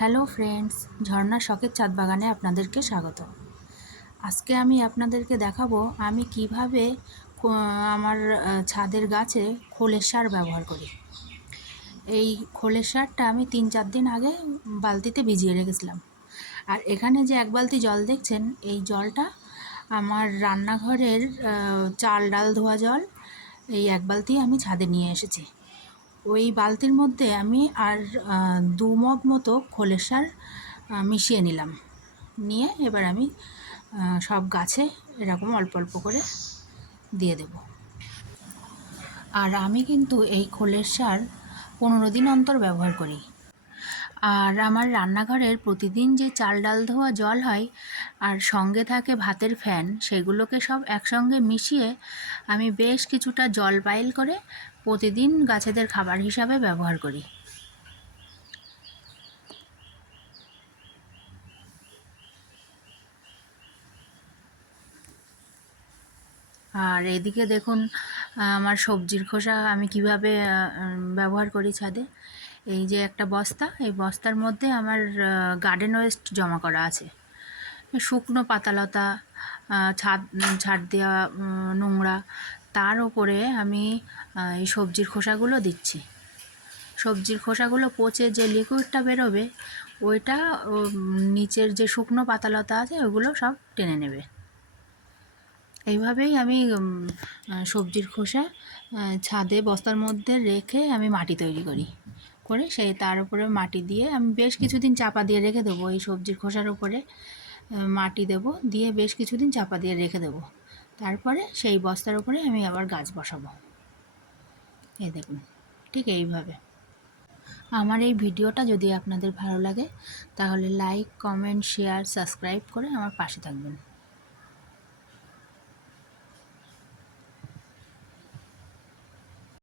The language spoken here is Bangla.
হ্যালো ফ্রেন্ডস, ঝর্ণা শখের ছাদ বাগানে আপনাদেরকে স্বাগত। আজকে আমি আপনাদেরকে দেখাবো আমি কিভাবে আমার ছাদের গাছে খোলের সার ব্যবহার করি। এই খোলের সারটা আমি 3-4 দিন আগে বালতিতে ভিজিয়ে রেখেছিলাম। আর এখানে যে এক বালতি জল দেখছেন, এই জলটা আমার রান্নাঘরের চাল ডাল ধোয়া জল। এই এক বালতি আমি ছাদে নিয়ে এসেছি। ওই বালতির মধ্যে আমি আর 2 মগ মতো খোলের সার মিশিয়ে নিলাম। নিয়ে এবার আমি সব গাছে এরকম অল্প অল্প করে দিয়ে দেব। আর আমি কিন্তু এই খোলের সার 15 দিন অন্তর ব্যবহার করি। আর আমার রান্নাঘরের প্রতিদিন যে চাল ডাল ধোয়া জল হয় আর সঙ্গে থাকে ভাতের ফ্যান, সেগুলোকে সব একসঙ্গে মিশিয়ে আমি বেশ কিছুটা জল পাইল করে প্রতিদিন গাছেদের খাবার হিসাবে ব্যবহার করি। আর এদিকে দেখুন আমার সবজির খোসা আমি কিভাবে ব্যবহার করি ছাদে। এই যে একটা বস্তা, এই বস্তার মধ্যে আমার গার্ডেন ওয়েস্ট জমা করা আছে। শুকনো পাতালতা, ছাদ দেওয়া নোংরা, তার ওপরে আমি এই সবজির খোসাগুলো দিচ্ছি। সবজির খোসাগুলো পচে যে লিকুইডটা বেরোবে, ওইটা নিচের যে শুকনো পাতালতা আছে ওগুলো সব টেনে নেবে। এইভাবেই আমি সবজির খোসা ছাদে বস্তার মধ্যে রেখে আমি মাটি তৈরি করি। করে সেই তার উপরে মাটি দিয়ে আমি বেশ কিছুদিন চাপা দিয়ে রেখে দেবো। এই সবজির খোসার উপরে মাটি দেব, দিয়ে বেশ কিছুদিন চাপা দিয়ে রেখে দেবো। তারপরে সেই বস্তার উপরে আমি আবার গাছ বসাবো। এই দেখুন, ঠিক এইভাবে। আমার এই ভিডিওটা যদি আপনাদের ভালো লাগে তাহলে লাইক, কমেন্ট, শেয়ার, সাবস্ক্রাইব করে আমার পাশে থাকবেন।